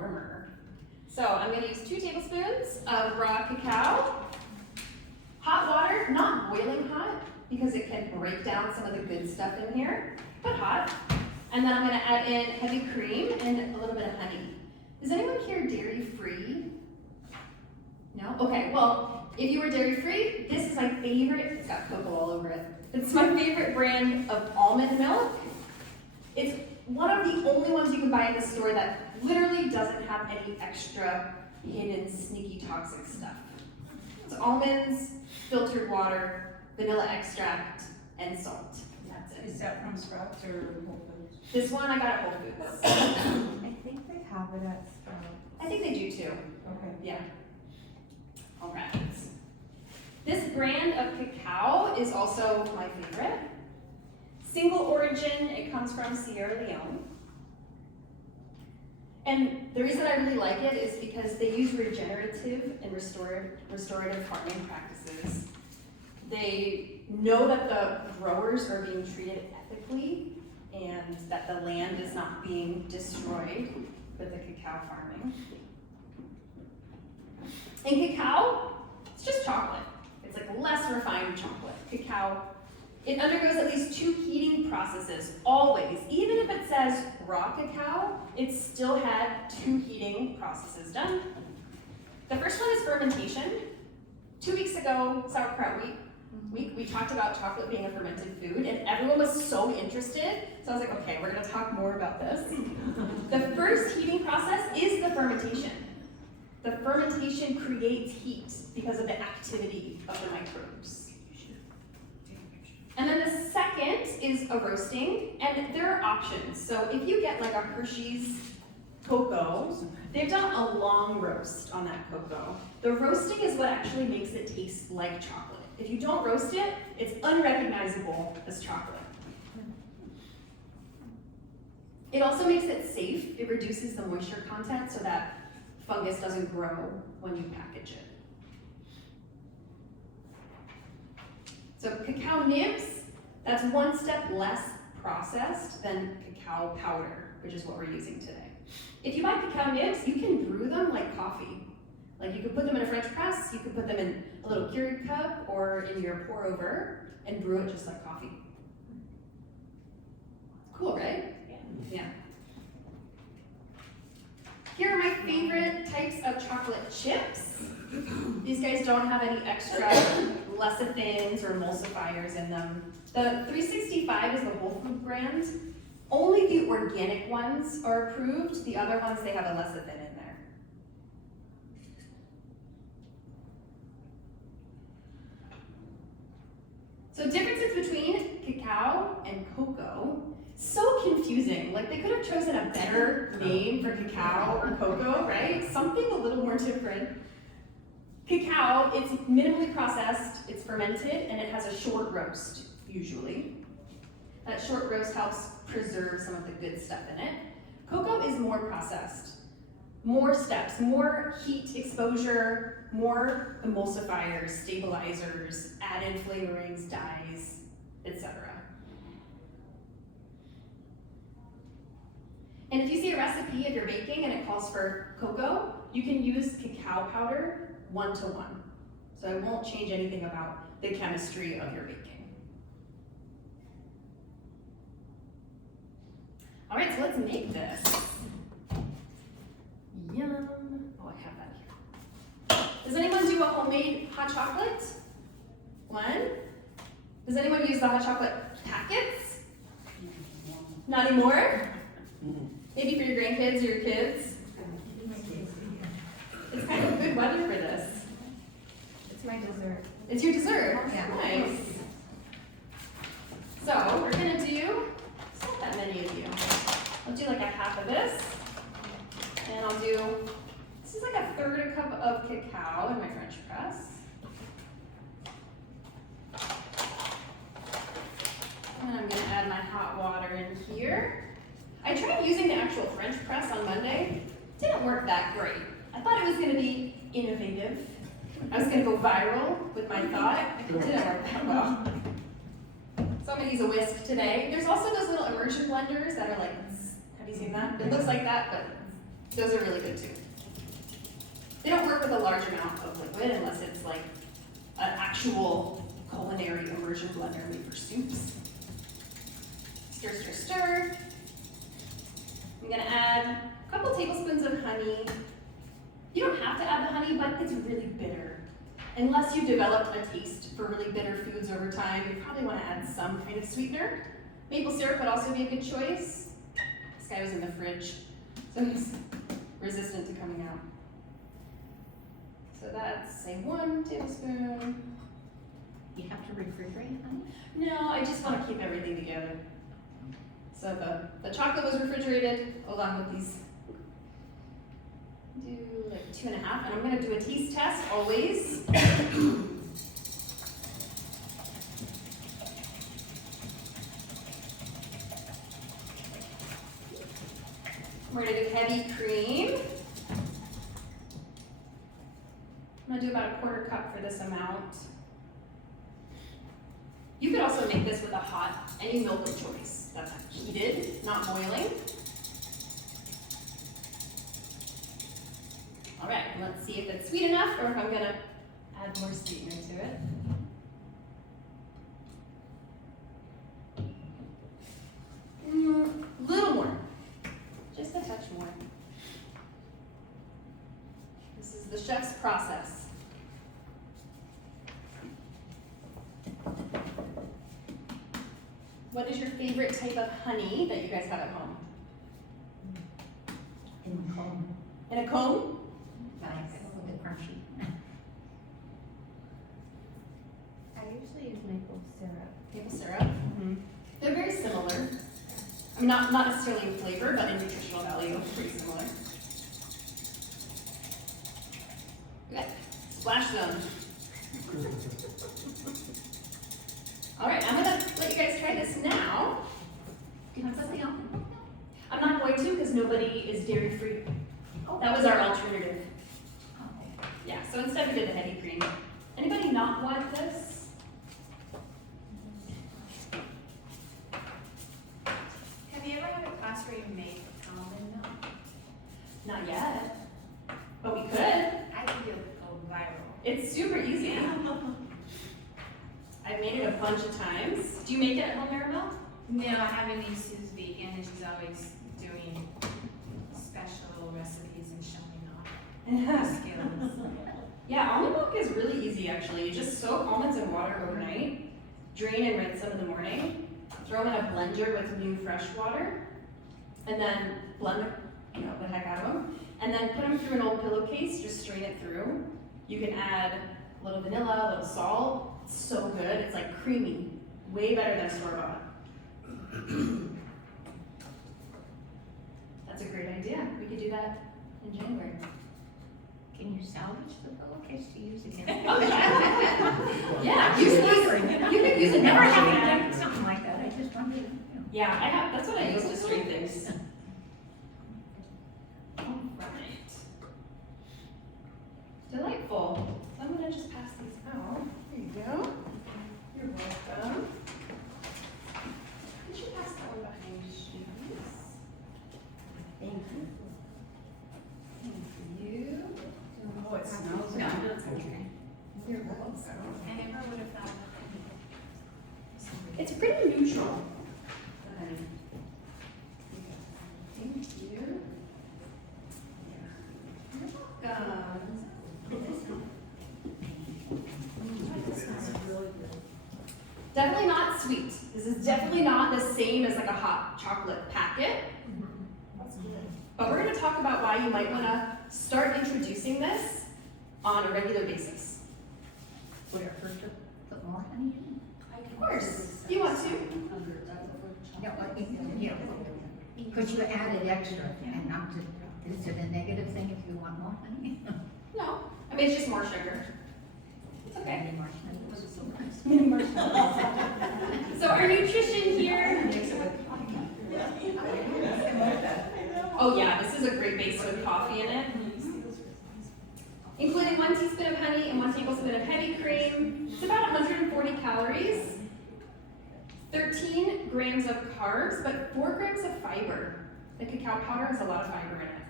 warmer. So I'm gonna use 2 tablespoons of raw cacao. Hot water, not boiling hot, because it can break down some of the good stuff in here, but hot. And then I'm gonna add in heavy cream and a little bit of honey. Is anyone here dairy-free? No? Okay, well, if you were dairy-free, this is my favorite, it's got cocoa all over it. It's my favorite brand of almond milk. It's one of the only ones you can buy at the store that literally doesn't have any extra hidden, sneaky, toxic stuff. It's almonds, filtered water, vanilla extract, and salt. That's it. Is that from Sprouts or Whole Foods? This one I got at Whole Foods. I think they have it at Sprouts. I think they do too. Okay. Yeah. All right. This brand of cacao is also my favorite. Single origin, it comes from Sierra Leone. And the reason I really like it is because they use regenerative and restorative farming practices. They know that the growers are being treated ethically and that the land is not being destroyed with the cacao farming. And cacao, it's just chocolate. It's like less refined chocolate. Cacao, it undergoes at least 2 heating processes, always. Even if it says raw cacao, it still had 2 heating processes done. The first one is fermentation. 2 weeks ago, Sauerkraut Week, we talked about chocolate being a fermented food, and everyone was so interested. So I was like, okay, we're gonna talk more about this. The first heating process is the fermentation. The fermentation creates heat because of the activity of the microbes. And then the second is a roasting, and there are options. So if you get like a Hershey's cocoa, they've done a long roast on that cocoa. The roasting is what actually makes it taste like chocolate. If you don't roast it, it's unrecognizable as chocolate. It also makes it safe. It reduces the moisture content so that fungus doesn't grow when you package it. So cacao nibs, that's 1 step less processed than cacao powder, which is what we're using today. If you buy cacao nibs, you can brew them like coffee. Like you could put them in a French press, you could put them in a little Keurig cup or in your pour over and brew it just like coffee. Cool, right? Yeah. Here are my favorite types of chocolate chips. These guys don't have any extra lecithins or emulsifiers in them. The 365 is the Whole Food brand. Only the organic ones are approved. The other ones, they have a lecithin in there. So differences between cacao and cocoa, so confusing. Like they could have chosen a better name for cacao or cocoa, right? Something a little more different. Cacao, it's minimally processed, it's fermented, and it has a short roast, usually. That short roast helps preserve some of the good stuff in it. Cocoa is more processed. More steps, more heat exposure, more emulsifiers, stabilizers, added flavorings, dyes, etc. And if you see a recipe if you're baking and it calls for cocoa, you can use cacao powder 1:1. So it won't change anything about the chemistry of your baking. All right, so let's make this. Yum. Oh, I have that here. Does anyone do a homemade hot chocolate? One. Does anyone use the hot chocolate packets? Not anymore? Maybe for your grandkids or your kids? It's kind of good weather for this. It's my dessert. It's your dessert? Yeah. Nice. So we're gonna do, it's not that many of you. I'll do like a half of this. And I'll do, this is like a 1/3 cup of cacao in my French press. And I'm gonna add my hot water in here. I tried using the actual French press on Monday. Didn't work that great. I thought it was gonna be innovative. I was gonna go viral with my thought. It didn't work that well. So I'm gonna use a whisk today. There's also those little immersion blenders that are like, have you seen that? It looks like that, but Those are really good too. They don't work with a large amount of liquid unless it's like an actual culinary immersion blender made for soups. Stir, stir, stir. I'm gonna add a couple tablespoons of honey. You don't have to add the honey, but it's really bitter. Unless you developed a taste for really bitter foods over time, you probably want to add some kind of sweetener. Maple syrup would also be a good choice. This guy was in the fridge, so he's resistant to coming out. So that's, say, 1 tablespoon. You have to refrigerate honey? No, I just want to keep everything together. So the chocolate was refrigerated along with these. Do like 2.5, and I'm going to do a taste test always. We're going to do heavy cream. I'm going to do about 1/4 cup for this amount. You could also make this with a hot, any milk of choice that's heated, not boiling. All right, let's see if it's sweet enough or if I'm gonna add more sweetener to it. Little more, just a touch more. This is the chef's process. What is your favorite type of honey that you guys have at home? In the comb. In a comb? Nice, a little bit crunchy. I usually use maple syrup. Maple syrup. They're very similar. I mean, not necessarily in flavor, but in nutritional value, pretty similar. Okay, splash them. All right, I'm gonna let you guys try this now. Can I put the almond milk? I'm not going to because nobody is dairy free. That was our alternative. Okay. Yeah, so instead we did the heavy cream. Anybody not want this? Have you ever had a class where you make almond milk? Not yet, but we could. I think it would go viral. It's super easy. I've made it a bunch of times. Do you make it at home, Maribel? No, I have a niece who's vegan and she's always doing special recipes and showing off her skills. Yeah, almond milk is really easy actually. You just soak almonds in water overnight, drain and rinse them in the morning, throw them in a blender with new fresh water, and then blend the heck out of them, and then put them through an old pillowcase, just strain it through. You can add a little vanilla, a little salt. It's so good. It's like creamy, way better than store-bought. That's a great idea. We could do that in January. Can you salvage the pillowcase to use again? Oh, yeah. Yeah, you can use it. Never now. having done something like that, I just wondered, you know. Yeah, I have. That's what I use to strain things. All right. Delightful. So I'm gonna just pass these out. There you go. You're welcome. Could you pass that one behind you, please? Thank you. Thank you. Oh, it smells good. Okay. You're welcome. I never would have thought. It's pretty neutral. Thank you. You're welcome. Definitely not sweet. This is definitely not the same as like a hot chocolate packet. But we're going to talk about why you might want to start introducing this on a regular basis. Would it hurt to put more honey in? Of course, if you want to. Yeah, well, yeah. Could you add it extra and not to, is it a negative thing if you want more honey? No, I mean, it's just more sugar. It's okay. Any marshmallows? So our nutrition here. Oh yeah, this is a great base with coffee in it. Including 1 teaspoon of honey and 1 tablespoon of heavy cream. It's about 140 calories. 13 grams of carbs, but 4 grams of fiber. The cacao powder has a lot of fiber in it.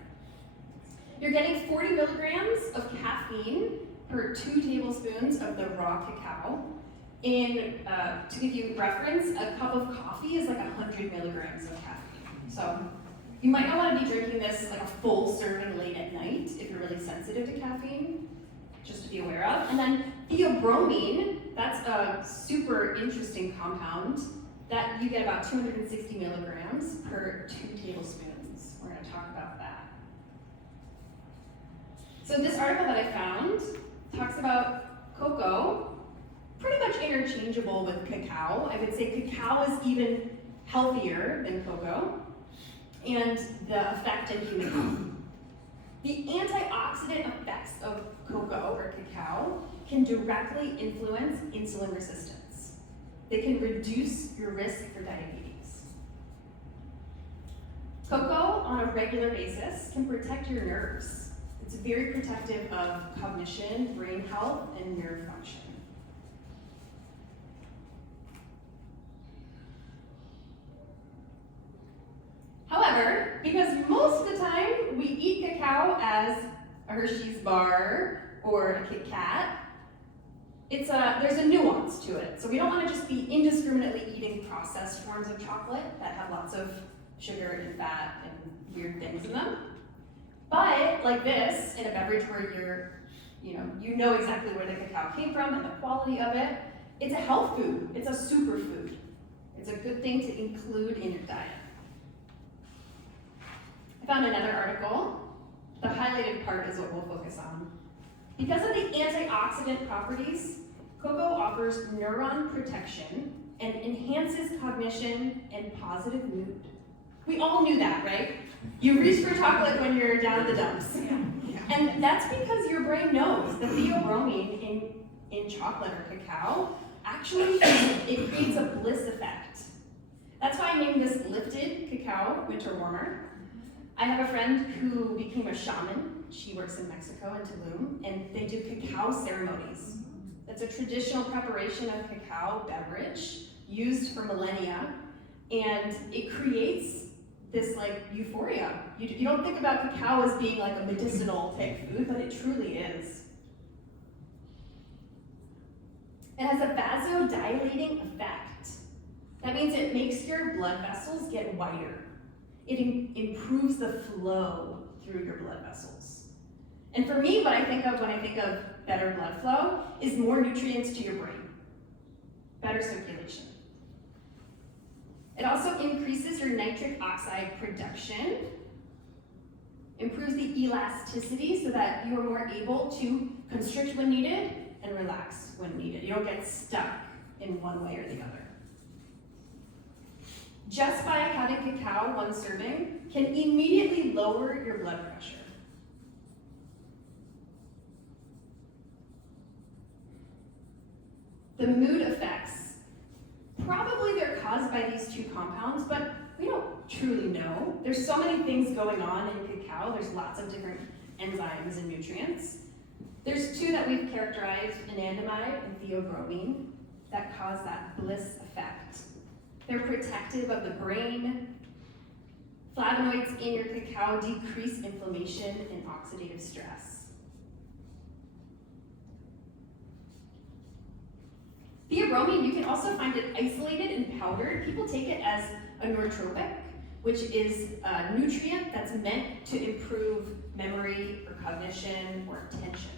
you're getting 40 milligrams of caffeine per 2 tablespoons of the raw cacao. To give you reference, a cup of coffee is like 100 milligrams of caffeine. So you might not want to be drinking this like a full serving late at night if you're really sensitive to caffeine, just to be aware of. And then theobromine, that's a super interesting compound that you get about 260 milligrams per 2 tablespoons. We're going to talk about that. So this article that I found talks about cocoa, pretty much interchangeable with cacao. I would say cacao is even healthier than cocoa, and the effect in human health. The antioxidant effects of cocoa or cacao can directly influence insulin resistance. They can reduce your risk for diabetes. Cocoa on a regular basis can protect your nerves. It's very protective of cognition, brain health, and nerve function. However, because most of the time we eat cacao as a Hershey's bar or a Kit Kat, there's a nuance to it. So we don't want to just be indiscriminately eating processed forms of chocolate that have lots of sugar and fat and weird things in them. But like this, in a beverage where you know exactly where the cacao came from and the quality of it, it's a health food. It's a superfood. It's a good thing to include in your diet. I found another article. The highlighted part is what we'll focus on. Because of the antioxidant properties, cocoa offers neuron protection and enhances cognition and positive mood. We all knew that, right? You reach for chocolate when you're down in the dumps. And that's because your brain knows the theobromine in chocolate or cacao, actually it creates a bliss effect. That's why I named this Lifted Cacao Winter Warmer. I have a friend who became a shaman. She works in Mexico, in Tulum, and they do cacao ceremonies. That's a traditional preparation of cacao beverage used for millennia, and it creates this like euphoria. You don't think about cacao as being like a medicinal type food, but it truly is. It has a vasodilating effect. That means it makes your blood vessels get wider. It improves the flow through your blood vessels. And for me, what I think of when I think of better blood flow is more nutrients to your brain, better circulation. It also increases your nitric oxide production, improves the elasticity so that you are more able to constrict when needed and relax when needed. You don't get stuck in one way or the other. Just by having cacao, one serving, can immediately lower your blood pressure. The mood effects, probably they're caused by these two compounds, but we don't truly know. There's so many things going on in cacao. There's lots of different enzymes and nutrients. There's two that we've characterized, anandamide and theobromine, that cause that bliss effect. They're protective of the brain. Flavonoids in your cacao decrease inflammation and oxidative stress. Theobromine, you can also find it isolated and powdered. People take it as a nootropic, which is a nutrient that's meant to improve memory or cognition or attention.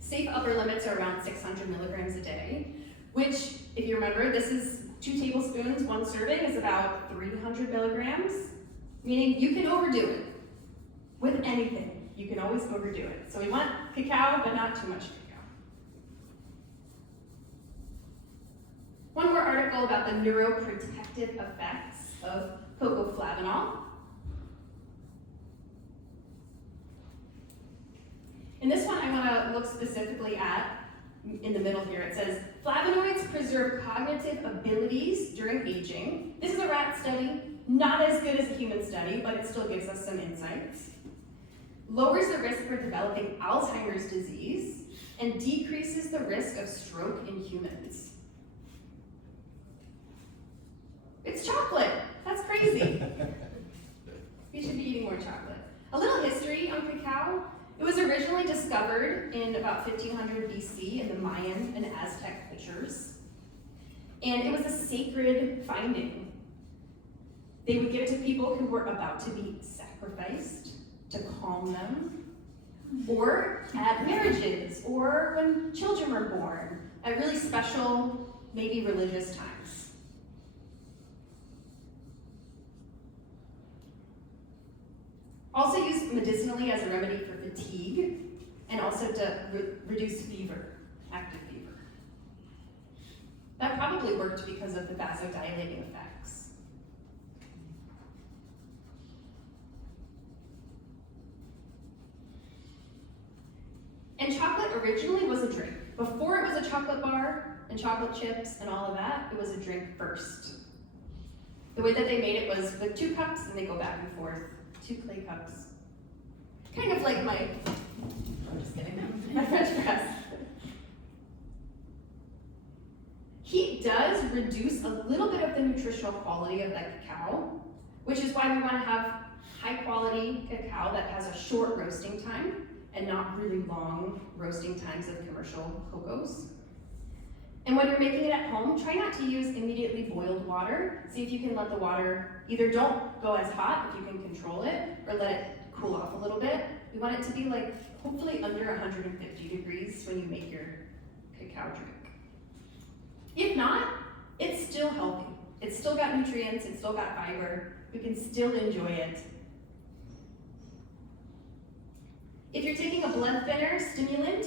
Safe upper limits are around 600 milligrams a day, which, if you remember, this is 2 tablespoons, 1 serving is about 300 milligrams, meaning you can overdo it with anything. You can always overdo it. So we want cacao, but not too much cacao. One more article about the neuroprotective effects of cocoa flavanol. In this one, I want to look specifically at, in the middle here, it says, flavonoids preserve cognitive abilities during aging. This is a rat study, not as good as a human study, but it still gives us some insights. Lowers the risk for developing Alzheimer's disease, and decreases the risk of stroke in humans. It's chocolate. That's crazy. We should be eating more chocolate. history on cacao. It was originally discovered in about 1500 BC in the Mayan and Aztec cultures. And it was a sacred finding. They would give it to people who were about to be sacrificed to calm them, or at marriages, or when children were born, at really special, maybe religious times. Also used medicinally as a remedy for fatigue, and also to reduce fever, active fever. That probably worked because of the vasodilating effects. And chocolate originally was a drink. Before it was a chocolate bar and chocolate chips and all of that, it was a drink first. The way that they made it was with 2 cups, and they go back and forth, 2 clay cups. Kind of like my, I'm just kidding, my French press. Heat does reduce a little bit of the nutritional quality of that cacao, which is why we want to have high quality cacao that has a short roasting time and not really long roasting times of commercial cocos. And when you're making it at home, try not to use immediately boiled water. See if you can let the water, either don't go as hot if you can control it, or let it cool off a little bit. We want it to be like, hopefully under 150 degrees when you make your cacao drink. If not, it's still healthy. It's still got nutrients, it's still got fiber. You can still enjoy it. If you're taking a blood thinner, stimulant,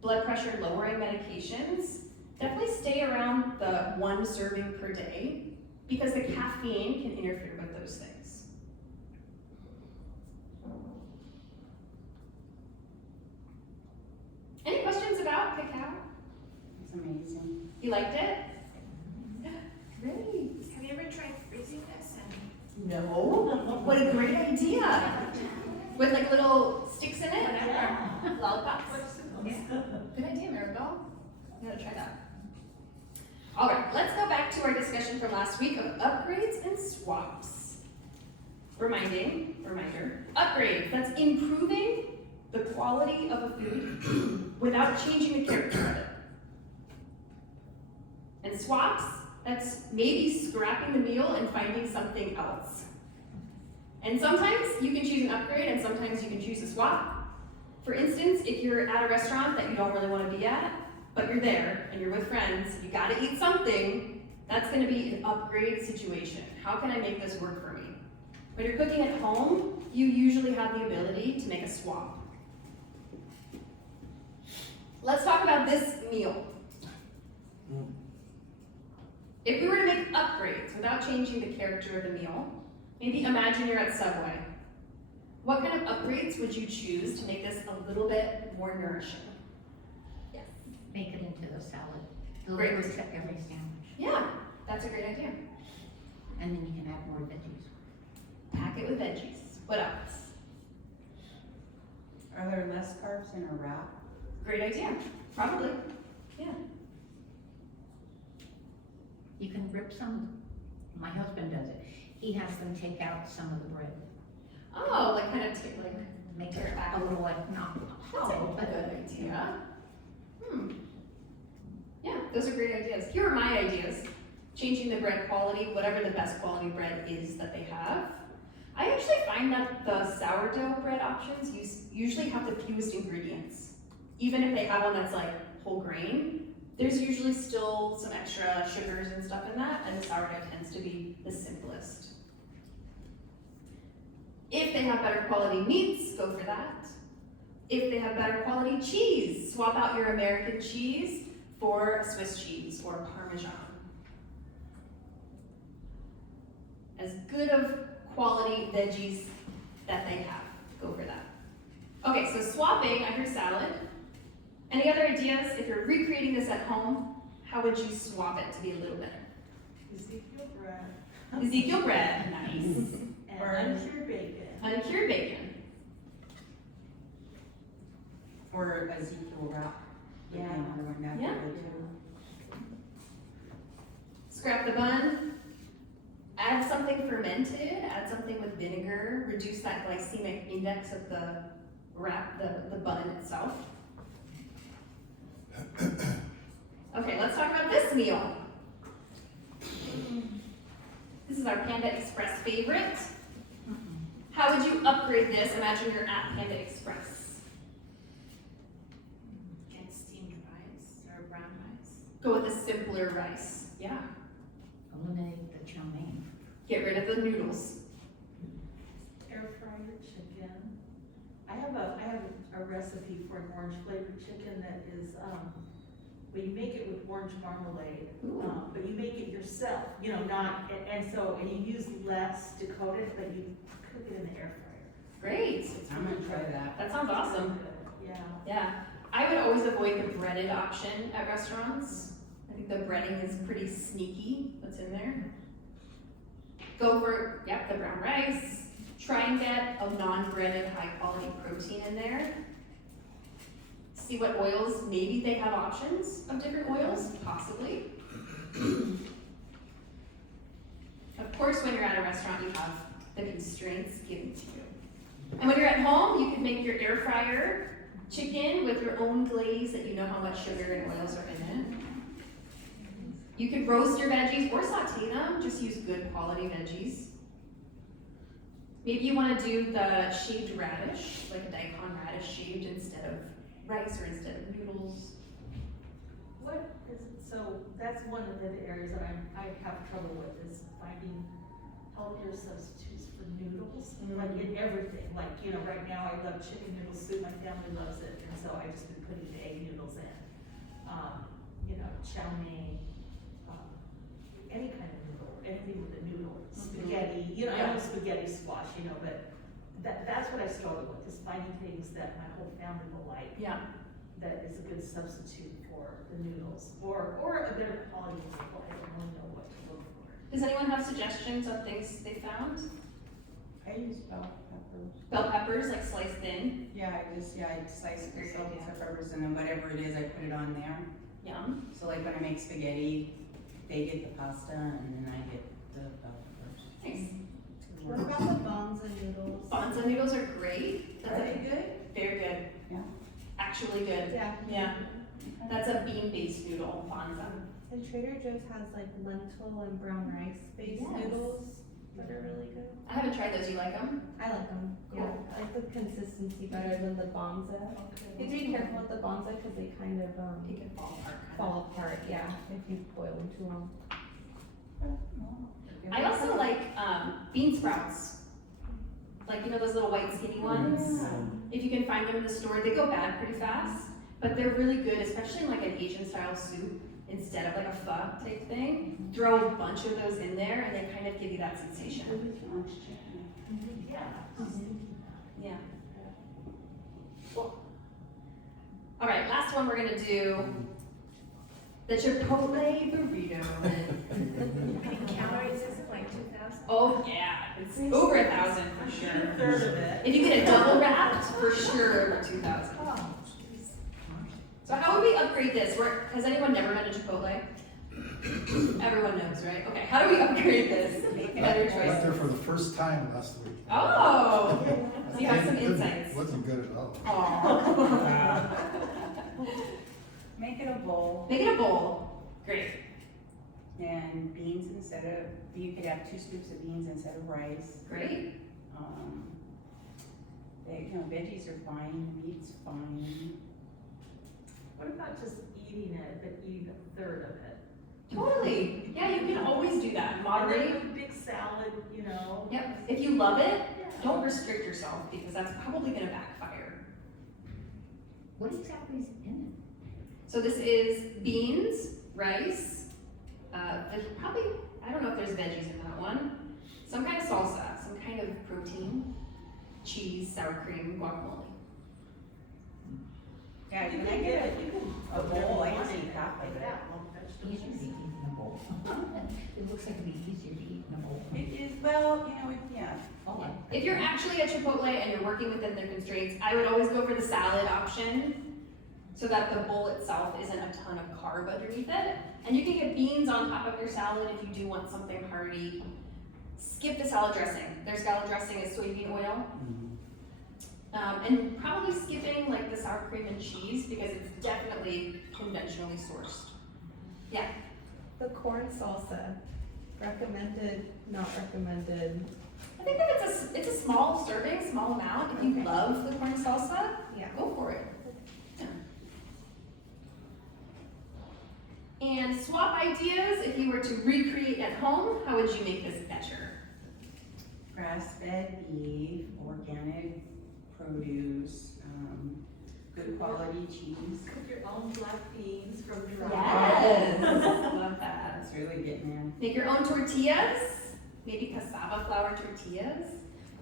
blood pressure lowering medications, definitely stay around the 1 serving per day, because the caffeine can interfere with those things. Any questions about cacao? It's amazing. You liked it? Great. Have you ever tried freezing this and No. What a great idea. With like little sticks in it? whatever? Lollipops? Yeah. Good idea, Maribel. I'm gonna try that. All right, let's go back to our discussion from last week of upgrades and swaps. Reminder, upgrades, that's improving the quality of a food without changing the character of it. And swaps, that's maybe scrapping the meal and finding something else. And sometimes you can choose an upgrade and sometimes you can choose a swap. For instance, if you're at a restaurant that you don't really want to be at, but you're there and you're with friends, you gotta eat something, that's gonna be an upgrade situation. How can I make this work for me? When you're cooking at home, you usually have the ability to make a swap. Let's talk about this meal. If we were to make upgrades without changing the character of the meal, maybe imagine you're at Subway. What kind of upgrades would you choose to make this a little bit more nourishing? Yes. Make it into the salad. Great. Deliver it to every sandwich. Yeah, that's a great idea. And then you can add more veggies. Pack it with veggies. What else? Are there less carbs in a wrap? Great idea. Probably. Yeah. You can rip some, my husband does it. He has them take out some of the bread. Oh, like kind of like Make tear it it back. a little like, not That's hollow, a but good idea. Yeah, those are great ideas. Here are my ideas. Changing the bread quality, whatever the best quality bread is that they have. I actually find that the sourdough bread options usually have the fewest ingredients. Even if they have one that's like whole grain, there's usually still some extra sugars and stuff in that, and the sourdough tends to be the simplest. If they have better quality meats, go for that. If they have better quality cheese, swap out your American cheese for Swiss cheese or Parmesan. As good of quality veggies that they have, go for that. Okay, so swapping, I heard salad. Any other ideas? If you're recreating this at home, how would you swap it to be a little better? Ezekiel bread. Ezekiel bread, nice. Or uncured bacon. Uncured bacon. Or Ezekiel wrap. Yeah. Yeah. Yeah. Scrap the bun, add some something fermented, add something with vinegar, reduce that glycemic index of the wrap, the bun itself. Okay, let's talk about this meal. This is our Panda Express favorite. How would you upgrade this? Imagine you're at Panda Express. Get steamed rice or brown rice. Go with a simpler rice. Yeah. Eliminate the chow mein. Get rid of the noodles. Air fryer chicken. I have a recipe for an orange flavored chicken that is, but you make it with orange marmalade, Ooh. but you make it yourself, you know, not, and you use less to coat it, but you cook it in the air fryer. Great. I'm gonna try that. That sounds awesome. Yeah. Yeah. I would always avoid the breaded option at restaurants. I think the breading is pretty sneaky, what's in there. Go for, yep, the brown rice. Try and get a non-breaded high quality protein in there. See what oils, maybe they have options of different oils, possibly. Of course, when you're at a restaurant, you have the constraints given to you. And when you're at home, you can make your air fryer chicken with your own glaze that you know how much sugar and oils are in it. You could roast your veggies or saute them, just use good quality veggies. Maybe you want to do the shaved radish, like a daikon radish shaved instead of rice or instead of noodles. What is, so that's one of the areas that I have trouble with is finding healthier substitutes for noodles, like in everything. Like, you know, right now I love chicken noodle soup, my family loves it, and so I've just been putting the egg noodles in. You know, chow mein, any kind of noodle, anything with a noodle, spaghetti, you know, I know spaghetti squash, you know, but that's what I struggle with, is finding things that my whole family will like. Yeah. That is a good substitute for the noodles, or a better quality noodle. I don't really know what to look for. Does anyone have suggestions of things they found? I use bell peppers. Bell peppers, like sliced thin. Yeah, I slice Very the good, yeah. peppers and then whatever it is, I put it on there. Yum. So like when I make spaghetti, they get the pasta and then I get the bell peppers. Nice. What about the bonza noodles? Bonza noodles are great. Are they good? Very good. Yeah. Actually good. Yeah. Yeah. That's a bean-based noodle, bonza. And Trader Joe's has like lentil and brown rice based Yes. noodles that are really good. I haven't tried those. You like them? I like them. Yeah, Cool. I like the consistency better than the bonza. You have to be careful with the bonza because they kind of It can fall apart. Kind of. fall apart. Yeah, if you boil them too long. I also like bean sprouts. Like, you know, those little white skinny ones? If you can find them in the store, they go bad pretty fast, but they're really good, especially in like an Asian style soup instead of like a pho type thing. Throw a bunch of those in there and they kind of give you that sensation. Yeah. Yeah. Cool. All right, last one we're gonna do the Chipotle burrito. How many calories is it, like 2,000? Oh yeah, it's over 1,000 for sure. Third of it. If you get a double wrapped, for sure over 2,000. So how would we upgrade this? Has anyone never been to Chipotle? Everyone knows, right? Okay, how do we upgrade this? Make a better I went there choice. for the first time last week. Oh, so you have some It insights. wasn't good at all. Aw. Make it a bowl Make it a bowl. Great. and beans instead of, you could have 2 scoops of beans instead of rice. Great. Veggies are fine, meat's fine. What about just eating it, but eating a third of it? Totally. Yeah, you can always do that. And Moderate. then with a big salad, you know? Yep. If you love it, don't restrict yourself because that's probably gonna backfire. What exactly is in So this is beans, rice, there's probably, I don't know if there's veggies in that one, some kind of salsa, some kind of protein, cheese, sour cream, guacamole. Yeah, You when can I get get it, you can. a bowl, I just Like eat half of it. that, long it? vegetables. Easier to eat in a bowl. It looks like it'd be easier to eat in a bowl. It is, well, yeah. Oh, If you're actually at Chipotle and you're working within their constraints, I would always go for the salad option so that the bowl itself isn't a ton of carb underneath it. And you can get beans on top of your salad if you do want something hearty. skip the salad dressing. Their salad dressing is soybean oil. And probably skipping like the sour cream and cheese because it's definitely conventionally sourced. Yeah. The corn salsa, recommended, not recommended. I think if it's a small serving, small amount, if you Okay. love the corn salsa, Yeah. go for it. Yeah. And swap ideas, if you were to recreate at home, how would you make this better? Grass-fed beef, organic produce, good quality cheese. Cook your own black beans from dry. Yes, love that. That's really getting in. Make your own tortillas, maybe cassava flour tortillas.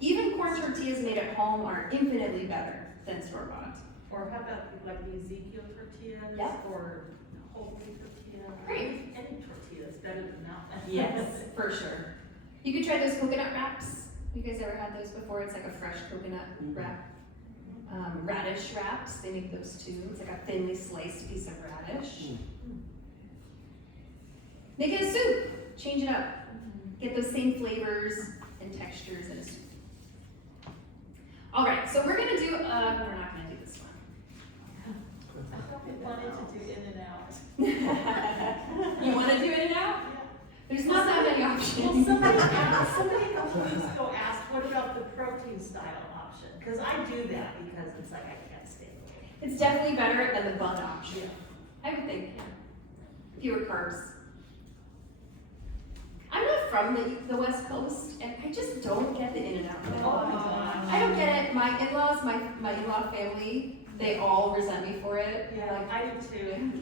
Even corn tortillas made at home are infinitely better than store-bought. Or how about like the Ezekiel tortillas Yeah. or whole wheat tortilla? Great. Any tortilla is better than that. Yes, for sure. You could try those coconut wraps. You guys ever had those before? It's like a fresh coconut wrap. Radish wraps, they make those too. It's like a thinly sliced piece of radish. Make it a soup. Change it up. Get those same flavors and textures in a soup. All right, so we're gonna do. We're not gonna do this one. I wanted to do in and out. You want to do it and out? There's not that many Well, options. somebody a couple weeks ago asked, what about the protein style option? Because I do that because it's like I can't stay away. It's definitely better than the bun option. I would think. Fewer carbs. I'm not from the West Coast, and I just don't get the In-N-Out. I don't get it. My in-laws, my in-law family, they all resent me for it. Yeah, Like, I do too.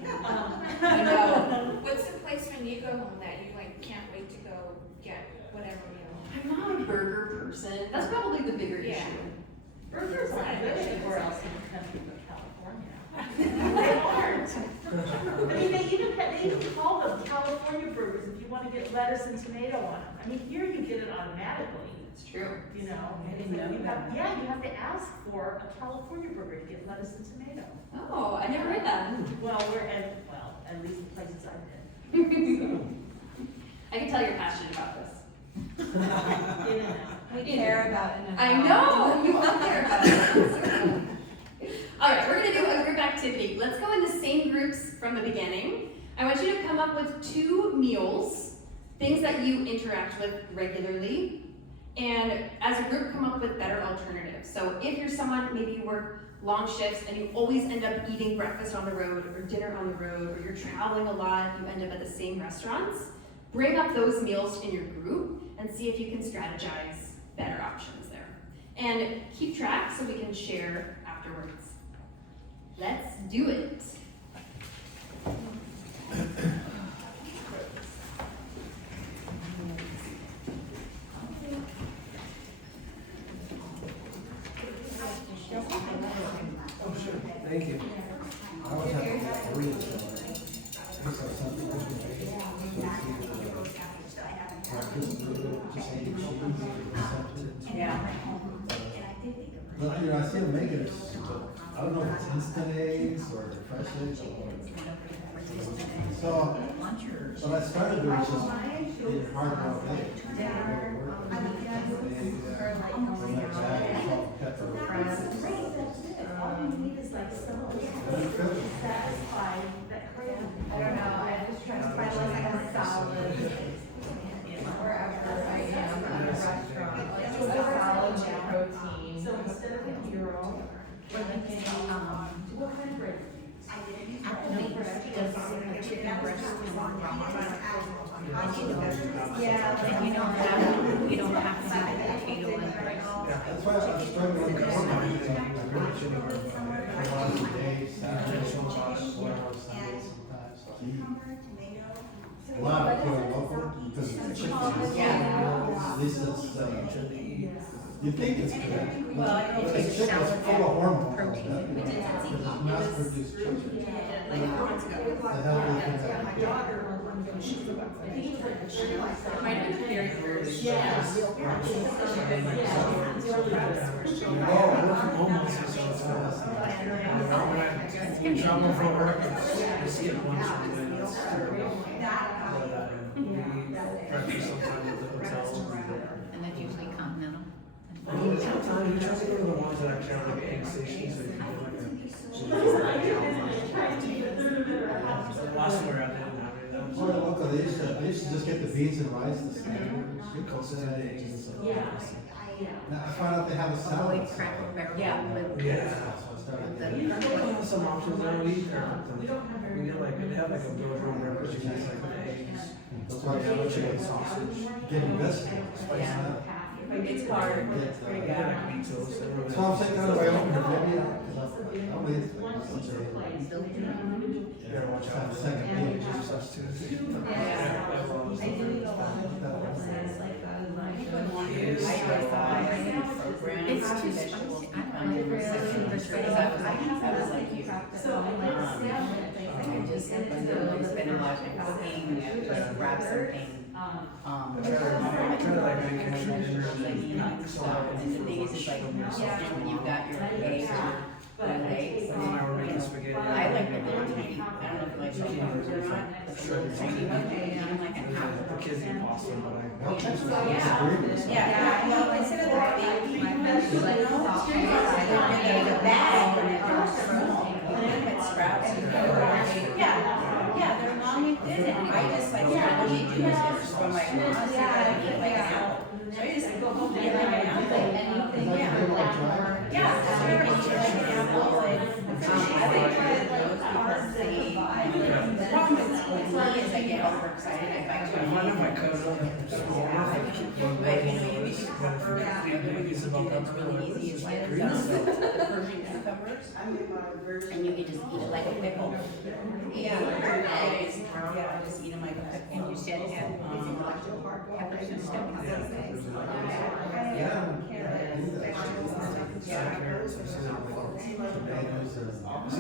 I know. What's the place when you go home that you like can't wait to go get whatever meal? I'm not a burger person. That's probably the bigger Yeah. issue. Burgers aren't good anywhere else in the country but California. They aren't. I mean, they even call them California burgers if you want to get lettuce and tomato on them. I mean, here you get it automatically, It's true. you know? I and didn't know you that. have- you have to ask for a California burger to get lettuce and tomato. Oh, I never heard that. Well, at least the places I've been. I can tell you're passionate about this. In and out. We care about it. I know, you love care about it. All right, we're gonna do a group activity. Let's go in the same groups from the beginning. I want you to come up with 2 meals, things that you interact with regularly, and as a group come up with better alternatives. So if you're someone, maybe you work long shifts and you always end up eating breakfast on the road or dinner on the road, or you're traveling a lot, you end up at the same restaurants, bring up those meals in your group and see if you can strategize better options there. And keep track so we can share afterwards. Let's do it. Oh, sure, thank you. I was having a real Yeah. But, you know, I see them making it, I don't know if it's instant eggs or the fresh eggs or. So, what I started doing was just eating hard boiled eggs. Salt, pepper. All you need is like some satisfy that craving. I don't know, I just try to find like a salad wherever I am at a restaurant, like a salad with protein. So instead of a gyro, We're thinking, what kind of bread? Applebee's does the chicken breast and yeah, like, and you don't have to have the potato in there. That's why I started with the corn. I really should have a lot of days, Saturdays, sometimes, Sundays sometimes. So I eat a lot of pure local because it's chicken. Yeah. At least it's, you think it's good. Well, I But think it's it's chicken, it's salad full of hormones. protein. Because it's mass-produced chicken. Like 4 months ago. The healthy things Yeah, that- my daughter, I think it's like a sugar like Might have been very early. Yeah. Oh, I work from home most of the time. When I travel for work, I see it once a week, it's terrible. But we eat breakfast sometimes at the hotel. we tried to go to the ones that actually have like egg stations, so you can get like the last one we were at, they didn't have any of Or those. local, they used to just get the beans and rice, the standard, get close to that age and stuff. Now, I found out they have a salad. Avoid Cracker Barrel with Yeah. So I started the getting. We have some options there, we eat there, but we get like, they have like a Belgian breakfast, you can get like the eggs. That's So why they have a chicken sausage. getting vegetables, spice it up. It's hard. Get, We get like meat toast. So I'm saying, out of my own, maybe, I'll leave. You gotta watch out Have a for second meal. substitute. Yeah. I do eat a lot of People want to Yes. program It's too vegetables. spicy. I don't know. I was like you. I just really spend a lot of time cooking, and just grab something. I try to like make extra dinner and then Stuff, and the thing is, it's like, when you've got your eggs, eggs, and then I were making spaghetti. I like the little tiny, I don't know if you like salt peppers or not, but the little tiny one, I'm like a half. The kids eat pasta, but I. Yeah, well, instead of the big, the bag, and it's small, and then it sprouts. Yeah, they're long and thin, and I just like, what do you do is just from like, honestly, I eat like an apple. So I just go home and eat like an apple. Yeah, so I eat like an apple, and, I like those because the problem with me is I get overexcited, I bite too I much. find if I cut it up smaller, But you know, you use pepper, Yeah, the way you it's do about that's pepper, really like, easy, it's is like like green. the Persian cucumbers. And you can just eat it like a pickle. Yeah. Eggs, yeah, just eat them like a pickle. And you said have peppers and stuff.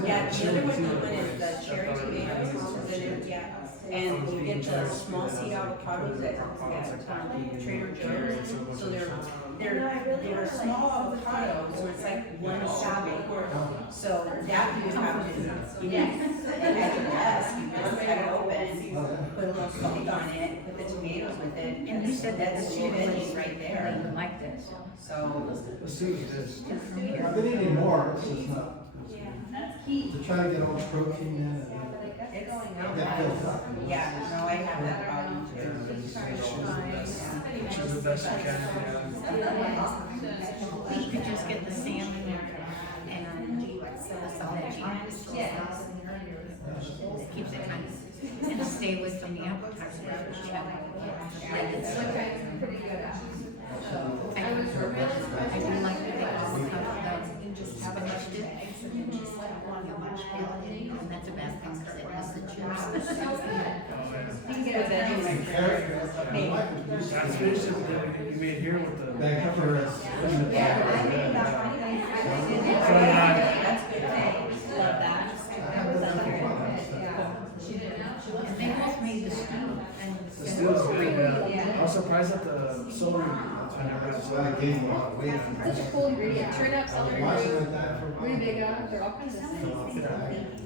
Yeah, the other one you want is the cherry tomatoes, yeah. And you get the small seed avocados at Trader Joe's, so they're small avocados, so it's like one serving. So that you have to, and at your desk, you just cut it open, put a little salt on it, put the tomatoes with it, And you said that's two veggies right there. You like this. So, The soup is. I've been eating more, it's just not, That's key. to try to get all the protein in and it's, get filled up. yeah, no, I have that problem too. Choose the best you can, yeah. You could just get the salmon and the sausage. Keeps it kind of, and stay within the appetizer. Like it's Pretty good at. I do like the spinach dip. And that's a bad thing because it has the chips. You can get a veggie. That's fish that you made here with the. Thank you for That's good. Love that. And they both made the stew and. The stew is good, yeah. I was surprised at the celery. I never had So I celery. gained a lot of weight. Such a cool ingredient. Turnip, I celery was watching root, it that for a while. rutabaga, they're all kinds of things.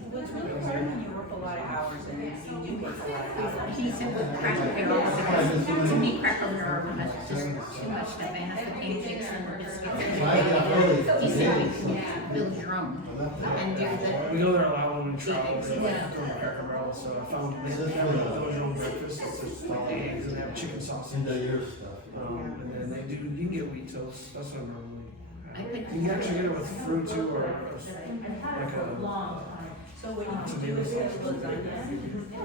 What's really hard when you work a lot of hours, and if you do work a lot of hours. He said with Cracker Barrel, because to me Cracker Barrel has just too much stuff. It has the pancakes and the biscuits. So I got early He said today. we can build your own and do the. We go there a lot when we travel, they like go to Cracker Barrel, so I found they have a Belgian breakfast, it's just like eggs and they have chicken sausage. Into your stuff. And then they do, you can get wheat toast, that's what I normally. I think- You can actually get it with fruit too, or like a. So what you do is like lasagna,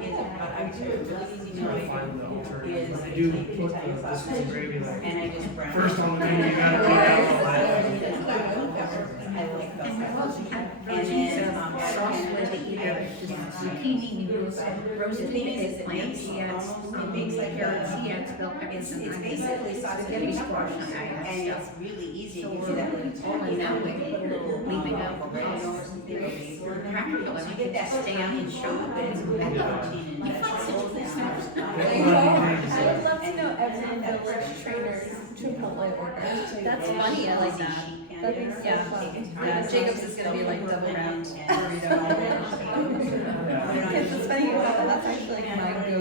is, I would say a really easy Try to way find the alternative, is but they I do take put Italian the biscuits and sausage, gravy like. and I just brown. First on the menu, you gotta put out all that. I like bell pepper, I like bell pepper. And then, Sauce with the zucchini noodles and roasted The thing is, plants. He adds, it makes like carrots, he a, adds bell peppers and it's onions. basically sausage Spaghetti and squash squash, and and stuff. it's really easy, it gives you that little Oh, and that way, leaving out avocado. Cracker Barrel, So you you can get that just stay on and and show show up and it's good protein and vegetables and stuff. I would love to know every village trainer's Chipotle order. That's funny, I like that. That'd be so Yeah. fun. Yeah, Jacob's is gonna be like double round. Because it's funny you have that, that's actually like my go-to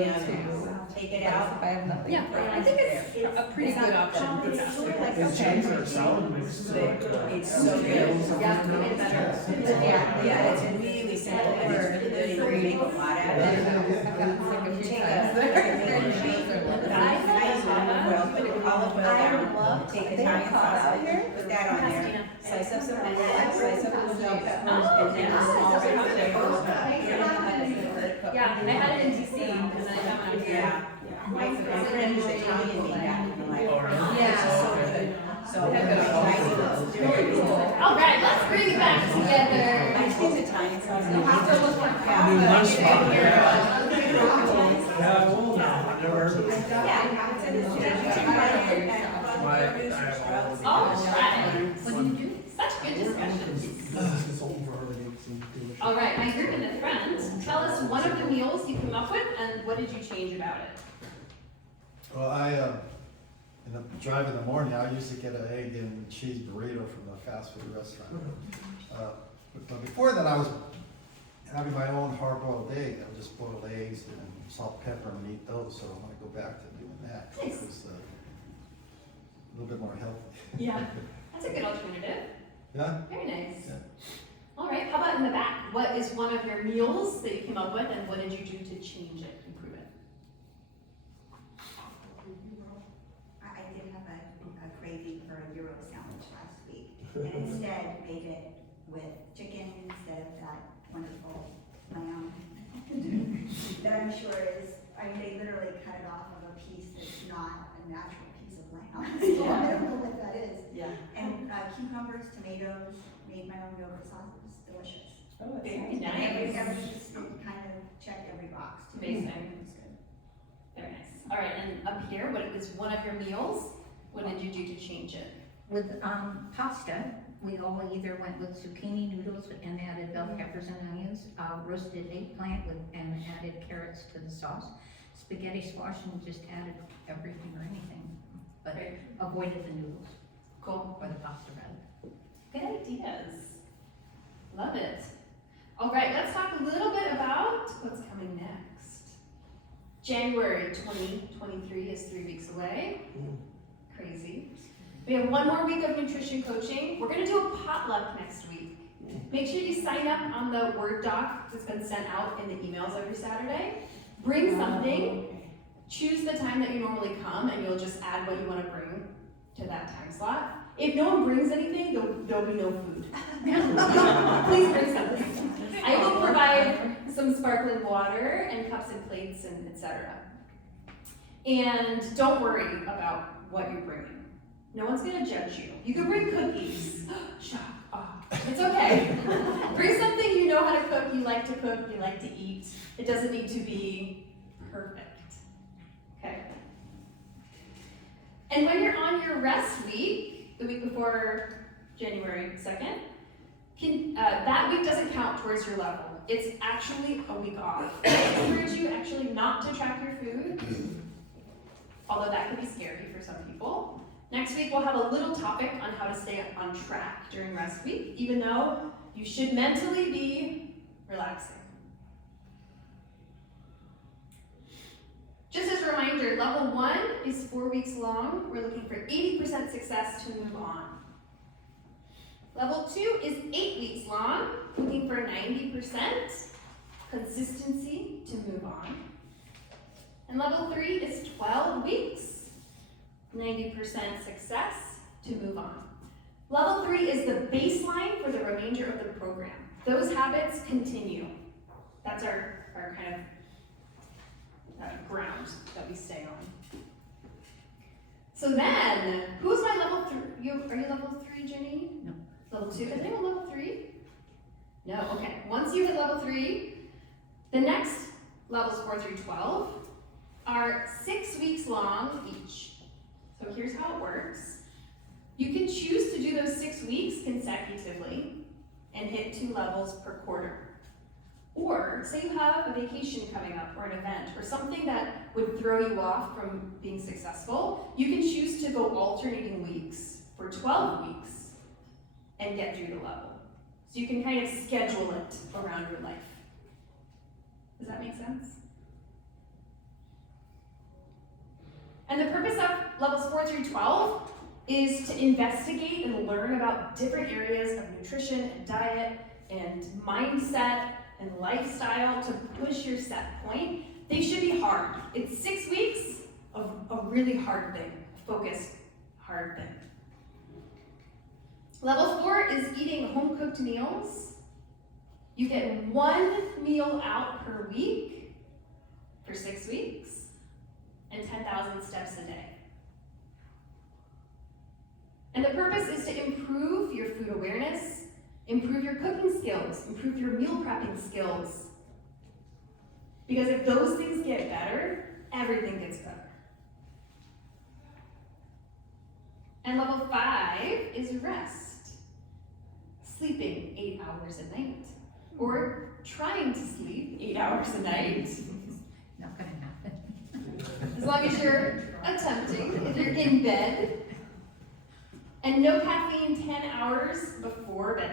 take it out. If I have nothing. Yeah, I think it's a pretty good option for It's fast sort food. of like It's a cheese or salad mix. It's so good. Yeah, we made it better. Yeah, it's really simple and it's really good and you can make a lot out of it. I've got sick a few Take times. nice olive oil, put olive oil down, take Italian sausage, put that on there, slice up some onions, slice up some bell peppers, and then a small bit of potatoes. Yeah, I had it in DC and then I found out here. Yeah, my friend who's Italian made that, and I'm like, Oh, really? yeah, it's so good. So, very cool. All right, let's bring it back together. I think Italian sausage. I mean, lunch spot, yeah. Yeah, well, no, I've never heard of it. Yeah, it's in the All right, What do you do? such good discussions. It's old for her to get some delicious. All right, my group and the friends, tell us one of the meals you came up with and what did you change about it? Well, in the drive in the morning, I used to get an egg and cheese burrito from the fast food restaurant. But before that, I was having my own hard-boiled egg. I would just boil eggs and salt, pepper, and eat those. So I want to go back to doing that. Nice. It was a little bit more healthy. Yeah. That's a good alternative. Yeah? Very nice. Yeah. All right, how about in the back? What is one of your meals that you came up with and what did you do to change it, improve it? I did have a craving for a Euro sandwich last week, and instead made it with chicken instead of that wonderful lamb that I'm sure is, I mean, they literally cut it off of a piece that's not a natural piece of lamb. So I don't know what that is. Yeah. And cucumbers, tomatoes, made my own yogurt sauce. It was delicious. Very And nice. just kind of checked every box. too. Amazing. It was good. Very nice. All right, and up here, what is one of your meals? What did you do to change it? With pasta, we all either went with zucchini noodles and added bell peppers and onions, roasted eggplant and added carrots to the sauce, spaghetti squash and just added everything or anything, but Great. avoided the noodles Cool. or the pasta rather. Good ideas. Love it. All right, let's talk a little bit about what's coming next. January 2023 is 3 weeks away. Crazy. We have one more week of nutrition coaching. We're gonna do a potluck next week. Make sure you sign up on the Word doc that's been sent out in the emails every Saturday. Bring something, choose the time that you normally come, and you'll just add what you wanna bring to that time slot. If no one brings anything, there'll be no food. Please bring something. I will provide some sparkling water and cups and plates and etc. And don't worry about what you're bringing. No one's gonna judge you. You can bring cookies. Shock. Ah, it's okay. Bring something you know how to cook, you like to eat. It doesn't need to be perfect. Okay? And when you're on your rest week, the week before January 2nd, that week doesn't count towards your level. It's actually a week off. I encourage you actually not to track your food, although that could be scary for some people. Next week, we'll have a little topic on how to stay on track during rest week, even though you should mentally be relaxing. Just as a reminder, level 1 is 4 weeks long. We're looking for 80% success to move on. Level 2 is 8 weeks long, looking for 90% consistency to move on. And level 3 is 12 weeks, 90% success to move on. Level 3 is the baseline for the remainder of the program. Those habits continue. That's our kind of ground that we stay on. So then, who's my level 3? Are you level 3, Jenny? No. Level 2? Is anyone level 3? No, okay. Once you hit level 3, the next levels 4 through 12 are 6 weeks long each. So here's how it works. You can choose to do those 6 weeks consecutively and hit 2 levels per quarter. Or say you have a vacation coming up or an event or something that would throw you off from being successful, you can choose to go alternating weeks for 12 weeks and get through the level. So you can kind of schedule it around your life. Does that make sense? And the purpose of levels 4 through 12 is to investigate and learn about different areas of nutrition and diet and mindset and lifestyle to push your set point. They should be hard. It's 6 weeks of a really hard thing, focused, hard thing. Level 4 is eating home-cooked meals. You get 1 meal out per week for 6 weeks and 10,000 steps a day. And the purpose is to improve your food awareness, improve your cooking skills, improve your meal prepping skills. Because if those things get better, everything gets better. And level 5 is rest. Sleeping 8 hours a night. Or trying to sleep 8 hours a night. Not gonna happen. As long as you're attempting, if you're in bed. And no caffeine 10 hours before bedtime.